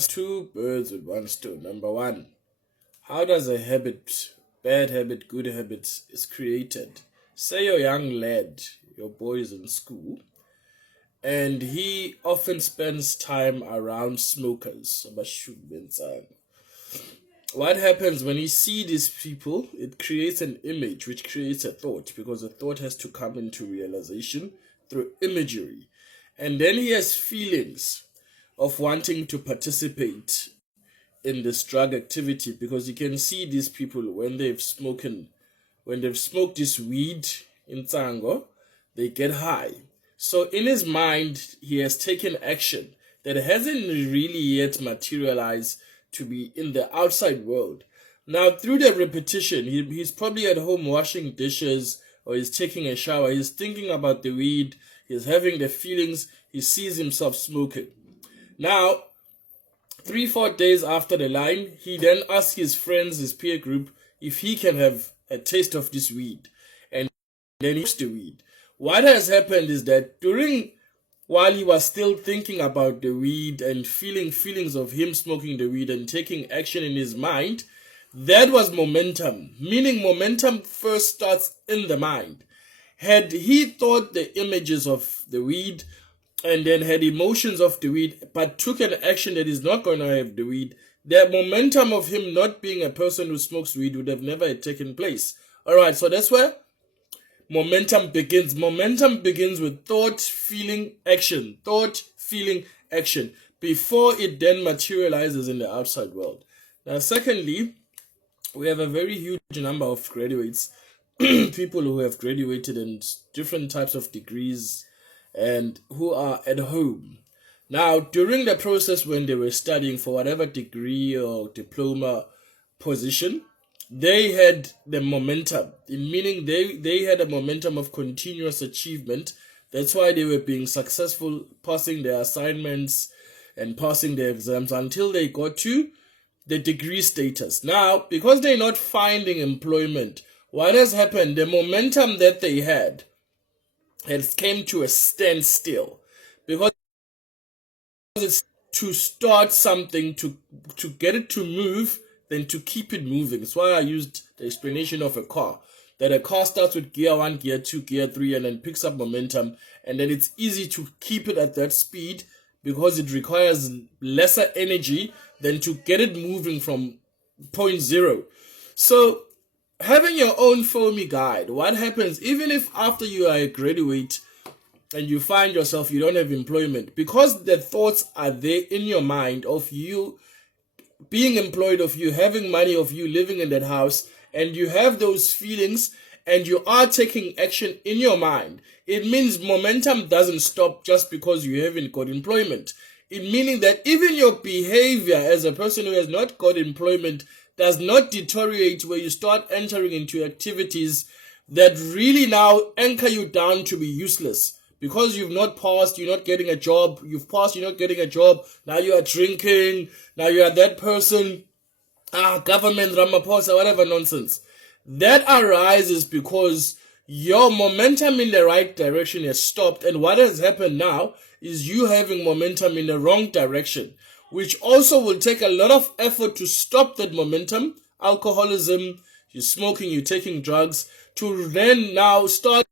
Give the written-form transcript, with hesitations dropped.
Two birds with one stone. Number one, how does a habit, bad habit, good habit, is created? Say your young lad, your boy is in school, and he often spends time around smokers. What happens when you see these people? It creates an image, which creates a thought, because a thought has to come into realization through imagery. And then he has feelings of wanting to participate in this drug activity, because you can see these people when they've smoked this weed in Tango, they get high. So in his mind, he has taken action that hasn't really yet materialized to be in the outside world. Now, through the repetition, he's probably at home washing dishes or he's taking a shower. He's thinking about the weed. He's having the feelings. He sees himself smoking. Now, 3-4 days after the line, he then asks his friends, his peer group, if he can have a taste of this weed. And then he used the weed. What has happened is that while he was still thinking about the weed and feeling feelings of him smoking the weed and taking action in his mind, that was momentum. Meaning momentum first starts in the mind. Had he thought the images of the weed and then had emotions of the weed, but took an action that is not going to have the weed, the momentum of him not being a person who smokes weed would have never taken place. All right, so that's where momentum begins. Momentum begins with thought, feeling, action. Thought, feeling, action. Before it then materializes in the outside world. Now, secondly, we have a very huge number of graduates, people who have graduated in different types of degrees and who are at home. Now, during the process when they were studying for whatever degree or diploma position, they had the momentum, meaning they had a momentum of continuous achievement. That's why they were being successful, passing their assignments and passing their exams until they got to the degree status. Now, because they're not finding employment, what has happened? The momentum that they had has came to a standstill, because it's to start something, to get it to move, than to keep it moving. That's why I used the explanation of a car, that a car starts with gear 1, gear 2, gear 3, and then picks up momentum, and then it's easy to keep it at that speed because it requires lesser energy than to get it moving from point zero. So having your own foamy guide, what happens even if after you are a graduate and you find yourself you don't have employment, because the thoughts are there in your mind of you being employed, of you having money, of you living in that house, and you have those feelings and you are taking action in your mind, it means momentum doesn't stop just because you haven't got employment. It meaning that even your behavior as a person who has not got employment does not deteriorate where you start entering into activities that really now anchor you down to be useless. Because you've not passed, you're not getting a job. You've passed, you're not getting a job. Now you are drinking. Now you are that person. Government, Ramaphosa, whatever nonsense. That arises because your momentum in the right direction has stopped. And what has happened now is you having momentum in the wrong direction, which also will take a lot of effort to stop that momentum. Alcoholism, you're smoking, you're taking drugs, to then now start